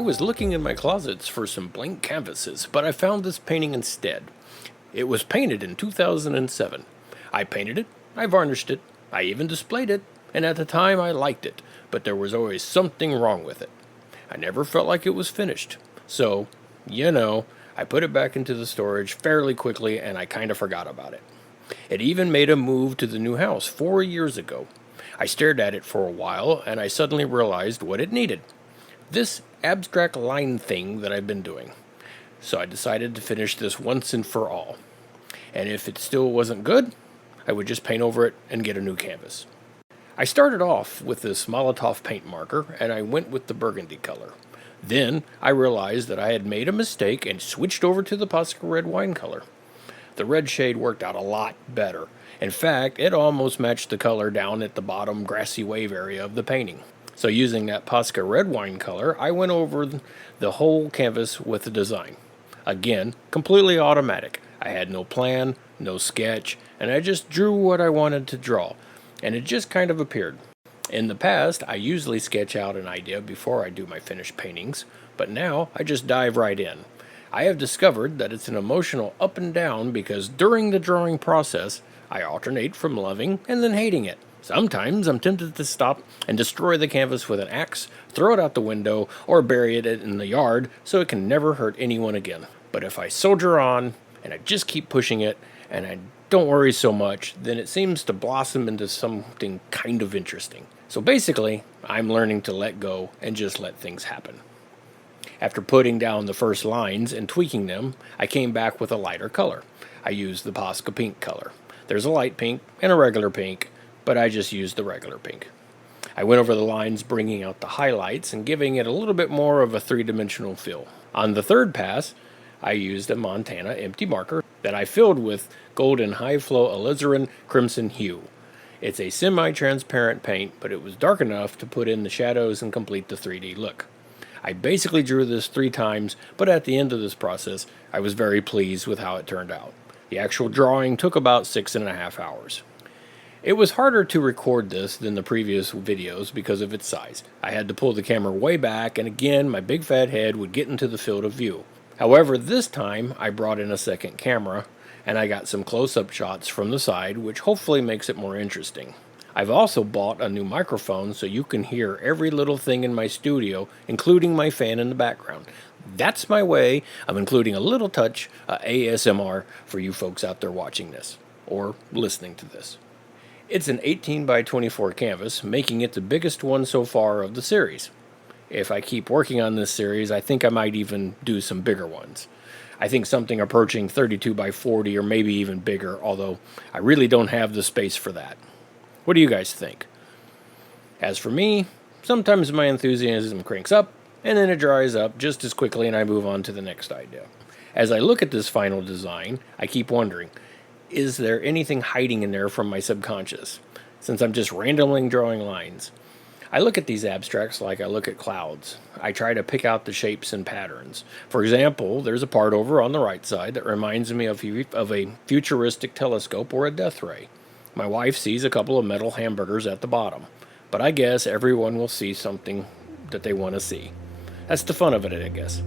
I was looking in my closets for some blank canvases, but I found this painting instead. It was painted in 2007. I painted it, I varnished it, I even displayed it, and at the time I liked it, but there was always something wrong with it. I never felt like it was finished. So, I put it back into the storage fairly quickly and I kind of forgot about it. It even made a move to the new house 4 years ago. I stared at it for a while and I suddenly realized what it needed. This abstract line thing that I've been doing. So I decided to finish this once and for all. And if it still wasn't good, I would just paint over it and get a new canvas. I started off with this Molotov paint marker and I went with the burgundy color. Then I realized that I had made a mistake and switched over to the Posca red wine color. The red shade worked out a lot better. In fact, it almost matched the color down at the bottom grassy wave area of the painting. So using that Posca red wine color, I went over the whole canvas with the design. Again, completely automatic. I had no plan, no sketch, and I just drew what I wanted to draw. And it just kind of appeared. In the past, I usually sketch out an idea before I do my finished paintings, but now I just dive right in. I have discovered that it's an emotional up and down because during the drawing process, I alternate from loving and then hating it. Sometimes I'm tempted to stop and destroy the canvas with an axe, throw it out the window, or bury it in the yard so it can never hurt anyone again. But if I soldier on and I just keep pushing it and I don't worry so much, then it seems to blossom into something kind of interesting. So basically, I'm learning to let go and just let things happen. After putting down the first lines and tweaking them, I came back with a lighter color. I used the Posca pink color. There's a light pink and a regular pink, but I just used the regular pink. I went over the lines, bringing out the highlights and giving it a little bit more of a three-dimensional feel. On the third pass, I used a Montana empty marker that I filled with golden high-flow alizarin crimson hue. It's a semi-transparent paint, but it was dark enough to put in the shadows and complete the 3D look. I basically drew this 3 times, but at the end of this process, I was very pleased with how it turned out. The actual drawing took about 6.5 hours. It was harder to record this than the previous videos because of its size. I had to pull the camera way back, and again, my big fat head would get into the field of view. However, this time, I brought in a second camera, and I got some close-up shots from the side, which hopefully makes it more interesting. I've also bought a new microphone so you can hear every little thing in my studio, including my fan in the background. That's my way of including a little touch of ASMR for you folks out there watching this, or listening to this. It's an 18 by 24 canvas, making it the biggest one so far of the series. If I keep working on this series, I think I might even do some bigger ones. I think something approaching 32 by 40 or maybe even bigger, although I really don't have the space for that. What do you guys think? As for me, sometimes my enthusiasm cranks up and then it dries up just as quickly and I move on to the next idea. As I look at this final design, I keep wondering, is there anything hiding in there from my subconscious, since I'm just randomly drawing lines? I look at these abstracts like I look at clouds. I try to pick out the shapes and patterns. For example, there's a part over on the right side that reminds me of a futuristic telescope or a death ray. My wife sees a couple of metal hamburgers at the bottom, but I guess everyone will see something that they want to see. That's the fun of it, I guess.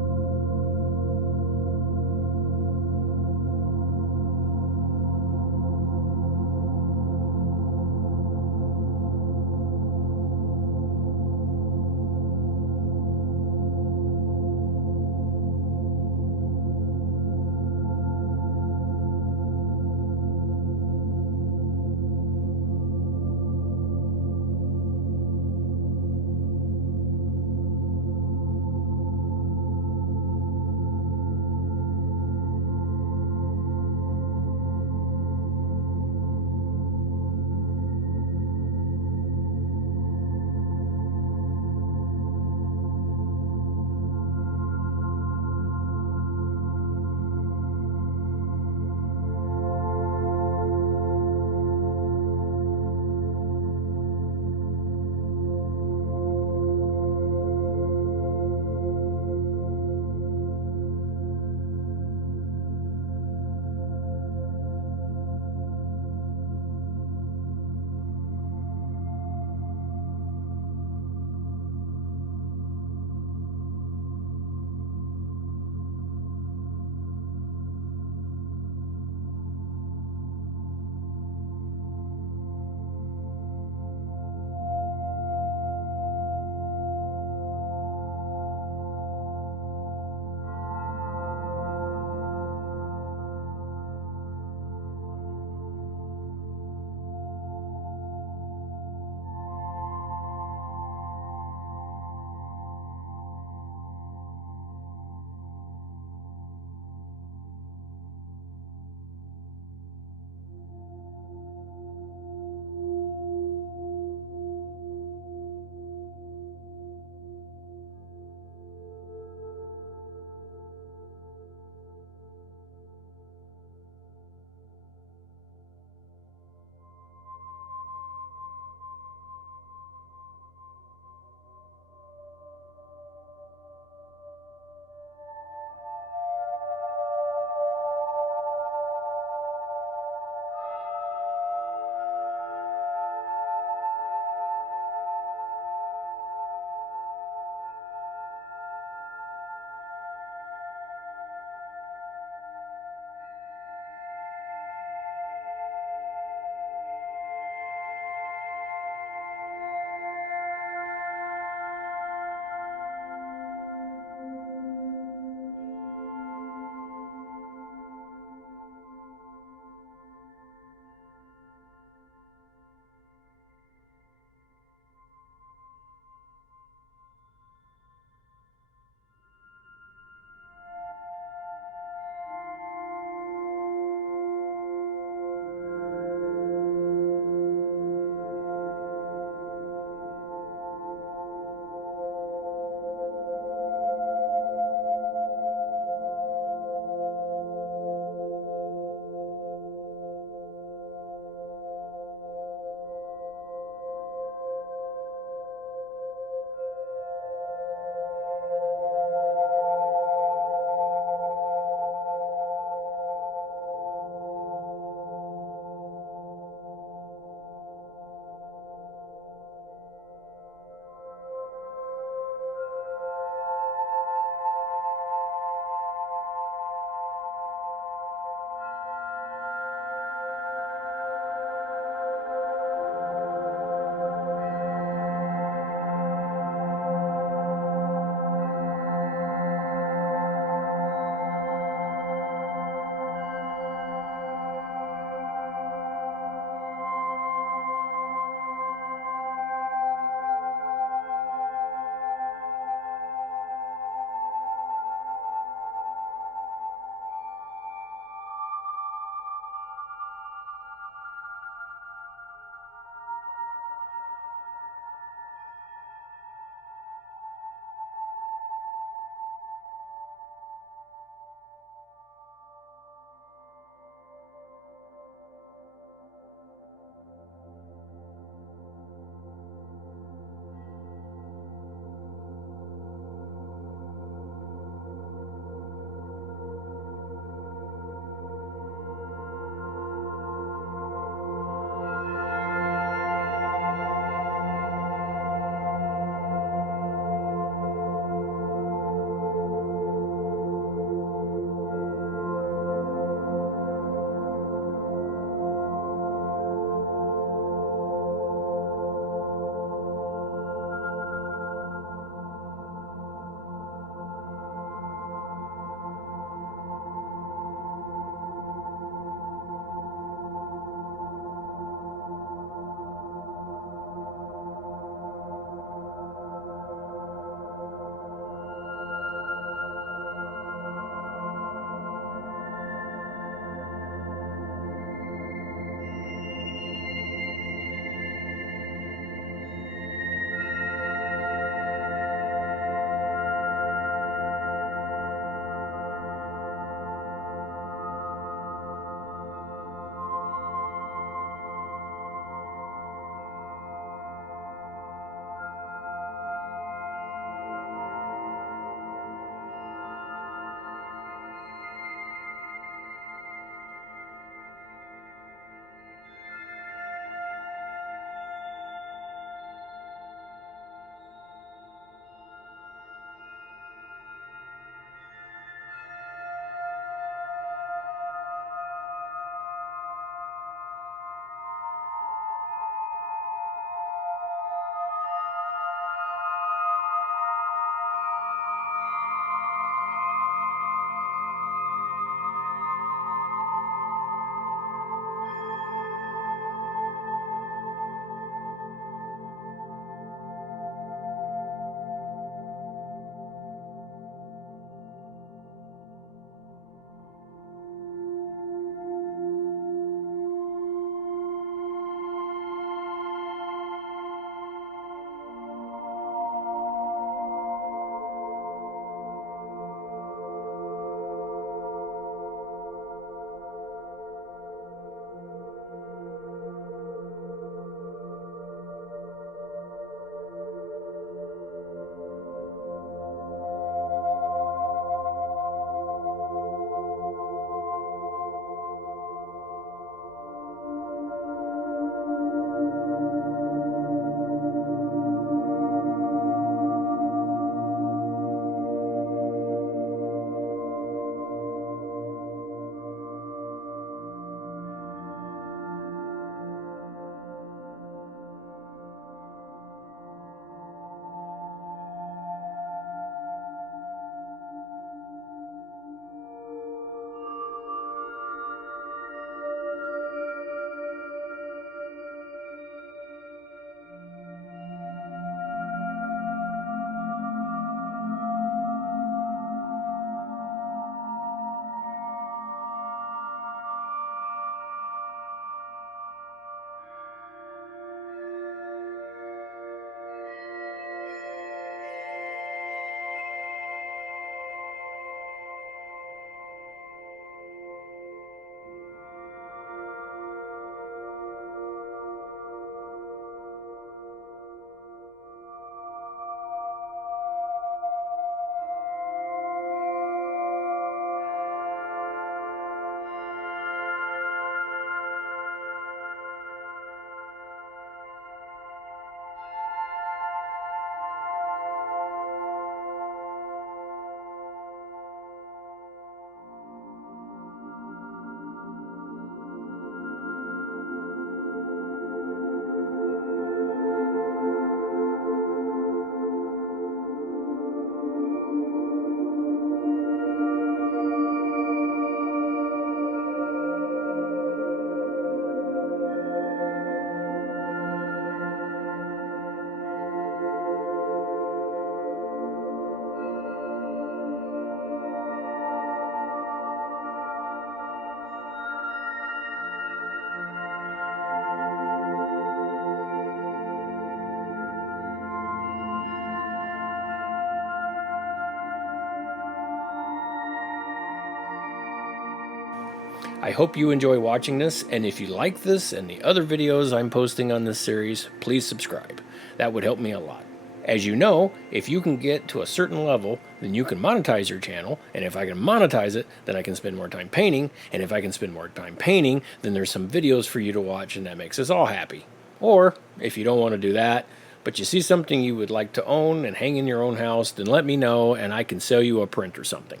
I hope you enjoy watching this, and if you like this and the other videos I'm posting on this series, please subscribe. That would help me a lot. As you know, if you can get to a certain level, then you can monetize your channel, and if I can monetize it, then I can spend more time painting, and if I can spend more time painting, then there's some videos for you to watch, and that makes us all happy. Or, if you don't want to do that, but you see something you would like to own and hang in your own house, then let me know, and I can sell you a print or something.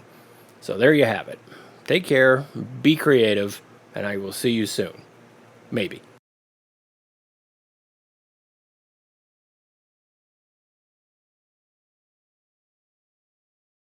So there you have it. Take care, be creative, and I will see you soon. Maybe.